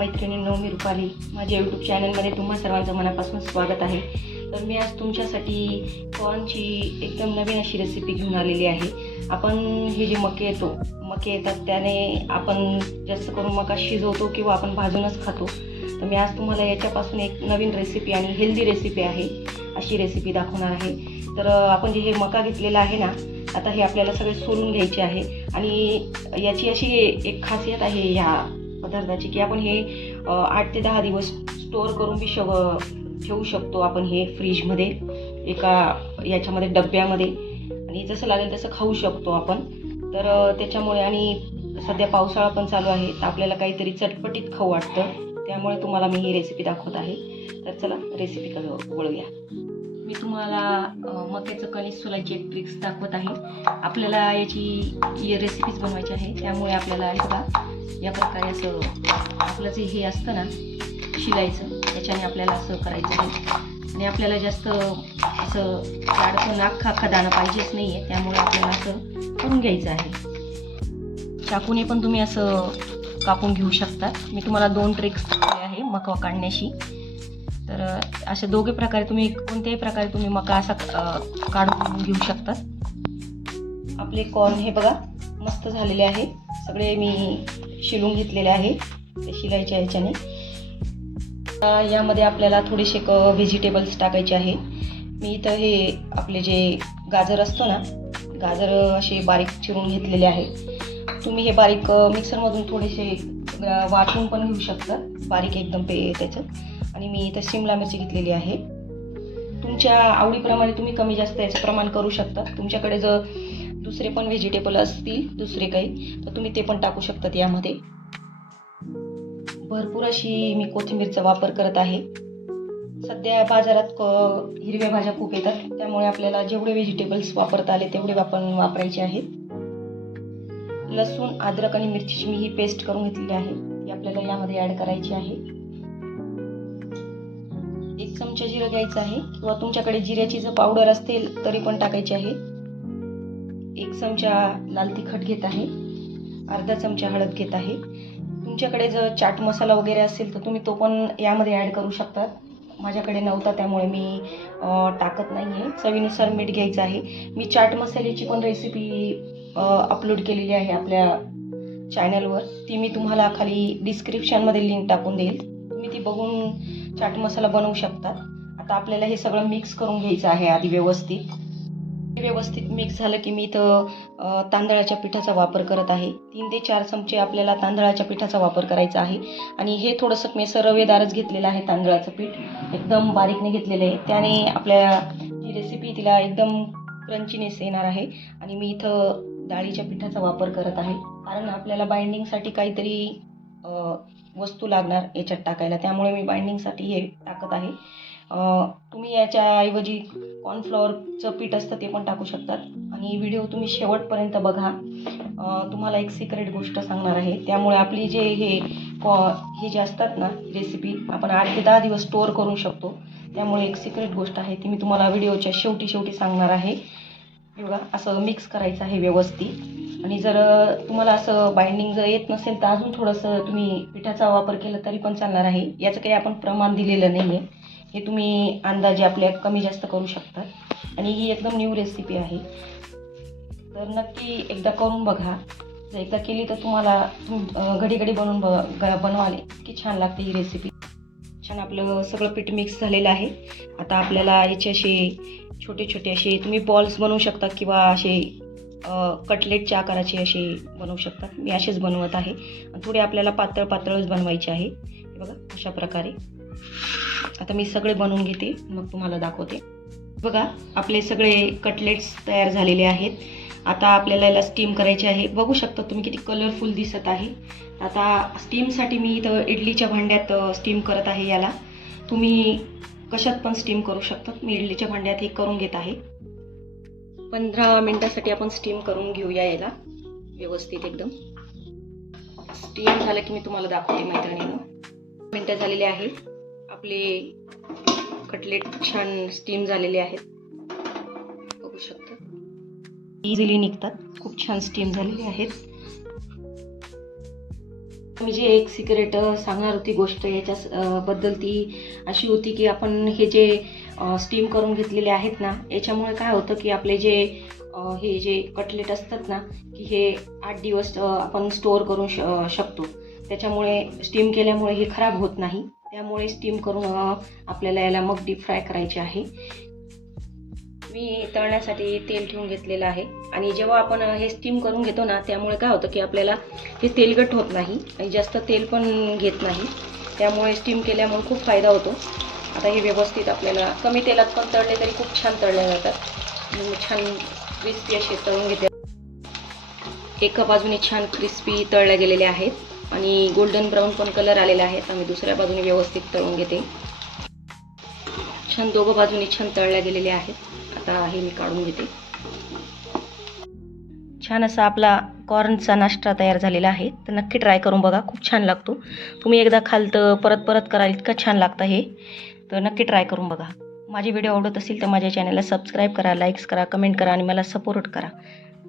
मैत्रिणींनो, मी रुपाली. माझ्या यूट्यूब चॅनलमध्ये तुम्हा सर्वांचं मनापासून स्वागत आहे. तर मी आज तुमच्यासाठी कॉर्नची एकदम नवीन अशी रेसिपी घेऊन आलेली आहे. आपण हे जे मके येतात त्याने आपण जास्त करून मका शिजवतो किंवा आपण भाजूनच खातो. तर मी आज तुम्हाला याच्यापासून एक नवीन रेसिपी आणि हेल्दी रेसिपी आहे अशी रेसिपी दाखवणार आहे. तर आपण जे हे मका घेतलेला आहे ना, आता हे आपल्याला सगळे सोलून घ्यायचे आहे. आणि याची अशी एक खासियत आहे ह्या पदार्थाची की आपण हे 8 ते 10 दिवस स्टोअर करून बी ठेवू शकतो. आपण हे फ्रीजमध्ये एका याच्यामध्ये डब्यामध्ये आणि जसं लागेल तसं खाऊ शकतो आपण. तर त्याच्यामुळे आणि सध्या पावसाळा पण चालू आहे, तर आपल्याला काहीतरी चटपटीत खाऊ वाटतं. त्यामुळे तुम्हाला मी ही रेसिपी दाखवत आहे. तर चला रेसिपीकडे वळूया. मी तुम्हाला मक्याचं कणिक सोलायची एक ट्रिक्स दाखवत आहे. आपल्याला याची रेसिपीज बनवायची आहे. त्यामुळे आपल्याला हे बघा या प्रकारे असं आपलं जे हे असतं ना शिलायचं, त्याच्याने आपल्याला असं करायचं आहे. आणि आपल्याला जास्त असं जाडपण अख्खा दाणा पाहिजेच नाही आहे, त्यामुळे आपल्याला असं करून घ्यायचं आहे. चाकूने पण तुम्ही असं कापून घेऊ शकता. मी तुम्हाला 2 ट्रिक्स दिले आहे मका काढण्याची. तर असे दोघे प्रकारे तुम्ही कोणत्याही प्रकारे तुम्ही मका असा काढून घेऊ शकता. आपले कॉर्न हे बघा मस्त झालेले आहे. सगळे मी शिलून घेतलेले आहे ते शिलायच्या ह्याच्याने. यामध्ये आपल्याला थोडेसे व्हेजिटेबल्स टाकायचे आहे. मी इथं हे आपले जे गाजर असतो ना, गाजर असे बारीक चिरून घेतलेले आहे. तुम्ही हे बारीक मिक्सरमधून थोडेसे वाटून पण घेऊ शकता, बारीक एकदम त्याचं. आणि मी इथं शिमला मिरची घेतलेली आहे. तुमच्या आवडीप्रमाणे तुम्ही कमी जास्त याचं प्रमाण करू शकता. तुमच्याकडे जर दुसरे पण व्हेजिटेबल असतील दुसरे काही, तर तुम्ही ते पण टाकू शकतात यामध्ये. भरपूर अशी मी कोथिंबीरचा वापर करत आहे. सध्या बाजारात हिरव्या भाज्या खूप येतात, त्यामुळे आपल्याला जेवढे व्हेजिटेबल्स वापरता आले तेवढे आपण वापरायचे आहेत. लसूण, अद्रक आणि मिरचीची मी ही पेस्ट करून घेतलेली आहे, ती आपल्याला यामध्ये ॲड करायची आहे. 1 चमचा जिरं घ्यायचं आहे, किंवा तुमच्याकडे जिऱ्याची जर पावडर असेल तरी पण टाकायची आहे. 1 चमचा लाल तिखट घेत आहे. अर्धा चमचा हळद घेत आहे. तुमच्याकडे जर चाट मसाला वगैरे असेल तर तुम्ही तो पण यामध्ये ॲड करू शकता. माझ्याकडे नव्हता त्यामुळे मी टाकत नाही आहे. चवीनुसार मीठ घ्यायचं आहे. मी चाट मसाल्याची पण रेसिपी अपलोड केलेली आहे आपल्या चॅनलवर. ती मी तुम्हाला खाली डिस्क्रिप्शनमध्ये लिंक टाकून देईल. तुम्ही ती बघून चाट मसाला बनवू शकता. आता आपल्याला हे सगळं मिक्स करून घ्यायचं आहे आधी व्यवस्थित मिक्स झालं की मी इथं तांदळाच्या पिठाचा वापर करत आहे. 3 ते 4 चमचे आपल्याला तांदळाच्या पिठाचा वापर करायचा आहे. आणि हे थोडंसं मी रवेदारच घेतलेलं आहे तांदळाचं पीठ, एकदम बारीक नाही घेतलेलं आहे. त्याने आपल्या ही रेसिपी तिला एकदम क्रंचीनेस येणार आहे. आणि मी इथं डाळीच्या पिठाचा वापर करत आहे, कारण आपल्याला बाइंडिंगसाठी काहीतरी वस्तू लागणार याच्यात टाकायला, त्यामुळे मी बाइंडिंगसाठी हे टाकत आहे. तुम्ही याच्याऐवजी कॉर्नफ्लॉवरचं पीठ असतं ते पण टाकू शकतात. आणि व्हिडिओ तुम्ही शेवटपर्यंत बघा. तुम्हाला एक सिक्रेट गोष्ट सांगणार आहे. त्यामुळे आपली जे हे जे असतात ना रेसिपी, आपण 8 ते 10 दिवस स्टोअर करू शकतो. त्यामुळे एक सिक्रेट गोष्ट आहे ती मी तुम्हाला व्हिडिओच्या शेवटी सांगणार आहे. बघा असं मिक्स करायचं आहे व्यवस्थित. आणि जर तुम्हाला असं बाइंडिंग जर येत नसेल तर अजून थोडंसं तुम्ही पिठाचा वापर केला तरी पण चालणार आहे. याचं काही आपण प्रमाण दिलेलं नाही आहे, हे तुम्ही अंदाजे आपल्या कमी जास्त करू शकता. आणि ही एकदम न्यू रेसिपी आहे, तर नक्की एकदा करून बघा. जर एकदा केली तर तुम्हाला घडी बनवून बनवाल की छान लागते ही रेसिपी. छान आपलं सगळं पीठ मिक्स झालेलं आहे. आता आपल्याला याचे असे छोटे असे तुम्ही बॉल्स बनवू शकता किंवा असे कटलेटच्या आकाराचे असे बनवू शकतात. मी असेच बनवत आहे. थोडे आपल्याला पातळच बनवायचे आहे. हे बघा अशा प्रकारे. आता मी सगळे बनवून घेते, मग तुम्हाला दाखवते. बघा आपले सगळे कटलेट्स तयार झालेले आहेत. आता आपल्याला याला स्टीम करायचे आहे. बघू शकता तुम्ही किती कलरफुल दिसत आहे. आता स्टीमसाठी मी इथं इडलीच्या भांड्यात स्टीम करत आहे याला. तुम्ही कशात पण स्टीम करू शकता. मी इडलीच्या भांड्यात हे करून घेत आहे. 15 मिनिटासाठी आपण स्टीम करून घेऊया याला व्यवस्थित एकदम. स्टीम झालं की मी तुम्हाला दाखवते मैत्रिणींनो. मिनिटं झालेले आहेत. आपले कटलेट छान स्टीम झालेले आहेत, बघू शकता. इझिली निघतात, खूप छान स्टीम झालेले आहेत. मी जे एक सिक्रेट सांगणार होती गोष्ट याच्या बद्दल ती अशी होती की आपण हे जे स्टीम करून घेतलेले आहेत ना, याच्यामुळे काय होतं की आपले जे हे जे कटलेट असतात ना, की हे 8 दिवस आपण स्टोअर करू शकतो. त्याच्यामुळे स्टीम केल्यामुळे हे खराब होत नाही. त्यामुळे स्टीम करून आपल्याला याला मग डीप फ्राय करायचे आहे. मी तळण्यासाठी तेल ठेवून घेतलेलं आहे आणि जेव्हा आपण हे स्टीम करून घेतो ना, त्यामुळे काय होतं की आपल्याला हे तेलकट होत नाही आणि जास्त तेल पण घेत नाही. त्यामुळे स्टीम केल्यामुळे खूप फायदा होतो. आता हे व्यवस्थित आपल्याला कमी तेलात पण तळले तरी खूप छान तळले जातात. छान क्रिस्पी असे तळून घेते. एका बाजूने छान क्रिस्पी तळल्या गेलेले आहेत आणि गोल्डन ब्राऊन पण कलर आलेला आहे. आता मी दुसऱ्या बाजूने व्यवस्थित तळून घेते. छान दोघं बाजूने छान तळल्या गेलेले आहेत. आता हे मी काढून घेते. छान असा आपला कॉर्नचा नाश्ता तयार झालेला आहे. तर नक्की ट्राय करून बघा, खूप छान लागतो. तुम्ही एकदा खाल तर परत परत करा, इतकं छान लागतं हे. तर नक्की ट्राय करून बघा. माझे व्हिडिओ आवडत असेल तर माझ्या चॅनलला सबस्क्राईब करा, लाईक्स करा, कमेंट करा आणि मला सपोर्ट करा.